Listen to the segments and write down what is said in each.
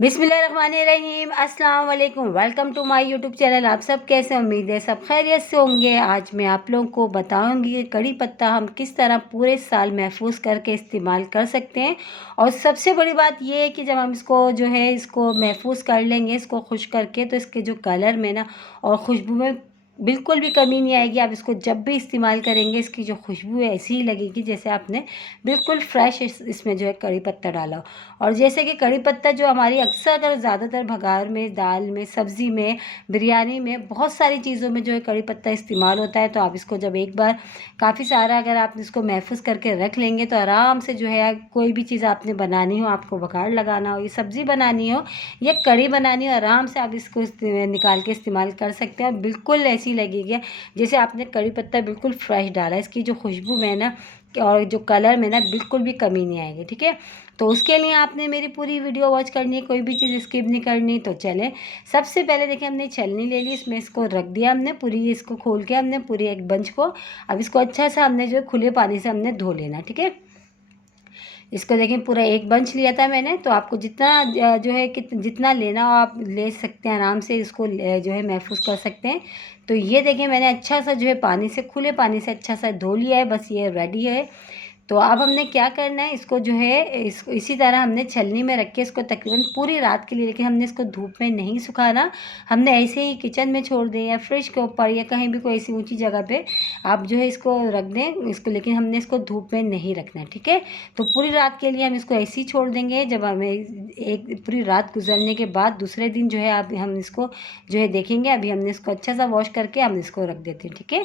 बिस्मिल्लाहिर्रहमानिर्रहीम, अस्सलाम वालेकुम। Welcome to my YouTube channel. आप सब कैसे, उम्मीद है सब खैरियत से होंगे। आज मैं आप लोगों को बताऊंगी कि कड़ी पत्ता हम किस तरह पूरे साल महफूज करके इस्तेमाल कर सकते हैं। और सबसे बड़ी बात यह है कि जब हम इसको जो है इसको महफूज कर लेंगे, इसको खुश करके, तो इसके जो कलर में ना और खुशबू में बिल्कुल भी कमी नहीं आएगी। आप इसको जब भी इस्तेमाल करेंगे, इसकी जो खुशबू है ऐसी ही लगेगी जैसे आपने बिल्कुल फ्रेश इसमें जो है कड़ी पत्ता डाला हो। और जैसे कि कड़ी पत्ता जो हमारी अक्सर ज़्यादातर भगार में, दाल में, सब्ज़ी में, बिरयानी में, बहुत सारी चीज़ों में जो है कड़ी पत्ता इस्तेमाल होता है। तो आप इसको जब एक बार काफ़ी सारा अगर आप इसको महफूज करके रख लेंगे तो आराम से जो है कोई भी चीज़ आपने बनानी हो, आपको बघार लगाना हो, ये सब्ज़ी बनानी हो या कड़ी बनानी हो, आराम से आप इसको निकाल के इस्तेमाल कर सकते हैं। और बिल्कुल ऐसी लगेगी जैसे आपने कड़ी पत्ता बिल्कुल फ्रेश डाला है। इसकी जो खुशबू में ना और जो कलर में ना बिल्कुल भी कमी नहीं आएगी। ठीक है, तो उसके लिए आपने मेरी पूरी वीडियो वॉच करनी है, कोई भी चीज़ स्किप नहीं करनी। तो चलें, सबसे पहले देखिए हमने छलनी ले ली, इसमें इसको रख दिया हमने पूरी, इसको खोल के हमने पूरी एक बंच को, अब इसको अच्छा सा हमने जो खुले पानी से हमने धो लेना। ठीक है, इसको देखिए पूरा एक बंच लिया था मैंने। तो आपको जितना जो है कि जितना लेना हो आप ले सकते हैं, आराम से इसको जो है महफूज कर सकते हैं। तो ये देखिए मैंने अच्छा सा जो है पानी से, खुले पानी से अच्छा सा धो लिया है, बस ये रेडी है। तो अब हमने क्या करना है, इसको जो है इसको इसी तरह हमने छलनी में रख के इसको तकरीबन पूरी रात के लिए, लेकिन हमने इसको धूप में नहीं सुखाना। हमने ऐसे ही किचन में छोड़ दें या फ्रिज के ऊपर या कहीं भी कोई ऐसी ऊंची जगह पे आप जो है इसको रख दें इसको, लेकिन हमने इसको धूप में नहीं रखना। ठीक है, तो पूरी रात के लिए हम इसको ऐसे ही छोड़ देंगे। जब हमें एक पूरी रात गुजरने के बाद दूसरे दिन जो है आप हम इसको जो है देखेंगे। अभी हमने इसको अच्छा सा वॉश करके हम इसको रख देते हैं। ठीक है,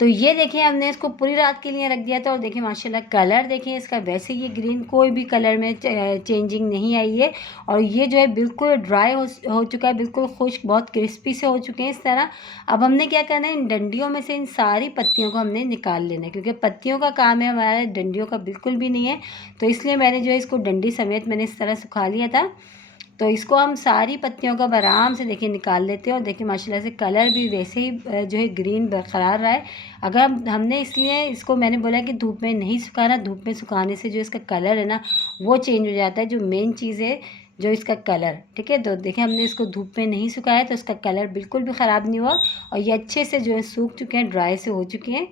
तो ये देखिए हमने इसको पूरी रात के लिए रख दिया था। और देखिए माशाल्लाह कलर देखिए इसका, वैसे ये ग्रीन कोई भी कलर में चेंजिंग नहीं आई है। और ये जो है बिल्कुल ड्राई हो चुका है, बिल्कुल खुश्क, बहुत क्रिस्पी से हो चुके हैं इस तरह। अब हमने क्या करना है, इन डंडियों में से इन सारी पत्तियों को हमने निकाल लेना है, क्योंकि पत्तियों का काम है हमारा, डंडियों का बिल्कुल भी नहीं है। तो इसलिए मैंने जो है इसको डंडी समेत मैंने इस तरह सुखा लिया था। तो इसको हम सारी पत्तियों को आराम से देखिए निकाल लेते हैं। और देखिए माशाल्लाह से कलर भी वैसे ही जो है ग्रीन बरकरार रहा है। अगर हमने इसलिए इसको मैंने बोला कि धूप में नहीं सुखाना, धूप में सुखाने से जो इसका कलर है ना वो चेंज हो जाता है, जो मेन चीज़ है जो इसका कलर। ठीक है, तो देखिए हमने इसको धूप में नहीं सुखाया तो इसका कलर बिल्कुल भी ख़राब नहीं हुआ और ये अच्छे से जो है सूख चुके हैं, ड्राई से हो चुके हैं।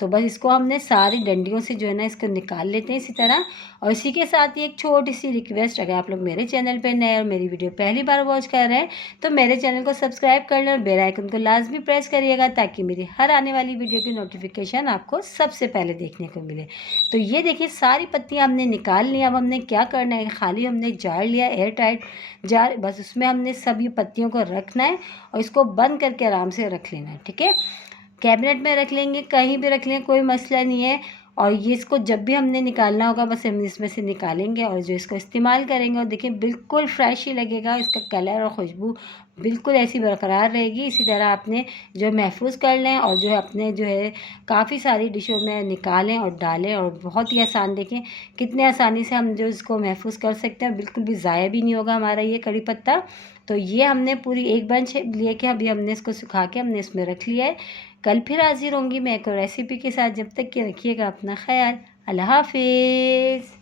तो बस इसको हमने सारी डंडियों से जो है ना इसको निकाल लेते हैं इसी तरह। और इसी के साथ ही एक छोटी सी रिक्वेस्ट, अगर आप लोग मेरे चैनल पर नए और मेरी वीडियो पहली बार वॉच कर रहे हैं तो मेरे चैनल को सब्सक्राइब कर लें और बेल आइकन को लाजमी प्रेस करिएगा, ताकि मेरी हर आने वाली वीडियो की नोटिफिकेशन आपको सबसे पहले देखने को मिले। तो ये देखिए सारी पत्तियाँ हमने निकाल ली। अब हमने क्या करना है, खाली हमने जार लिया, एयर टाइट जार, बस उसमें हमने सभी पत्तियों को रखना है और इसको बंद करके आराम से रख लेना है। ठीक है, कैबिनेट में रख लेंगे, कहीं भी रख लें, कोई मसला नहीं है। और ये इसको जब भी हमने निकालना होगा बस हम इसमें से निकालेंगे और जो इसको इस्तेमाल करेंगे। और देखिए बिल्कुल फ्रेश ही लगेगा, इसका कलर और खुशबू बिल्कुल ऐसी बरकरार रहेगी। इसी तरह आपने जो महफूज कर लें और जो है अपने जो है काफ़ी सारी डिशों में निकालें और डालें। और बहुत ही आसान, देखें कितने आसानी से हम जो इसको महफूज कर सकते हैं, बिल्कुल भी ज़ाया भी नहीं होगा हमारा ये कड़ी पत्ता। तो ये हमने पूरी एक बंच लिए कि अभी हमने इसको सुखा के हमने इसमें रख लिया है। कल फिर हाजिर होंगी मैं एक और रेसिपी के साथ। जब तक कि रखिएगा अपना ख्याल। अल्लाह हाफिज़।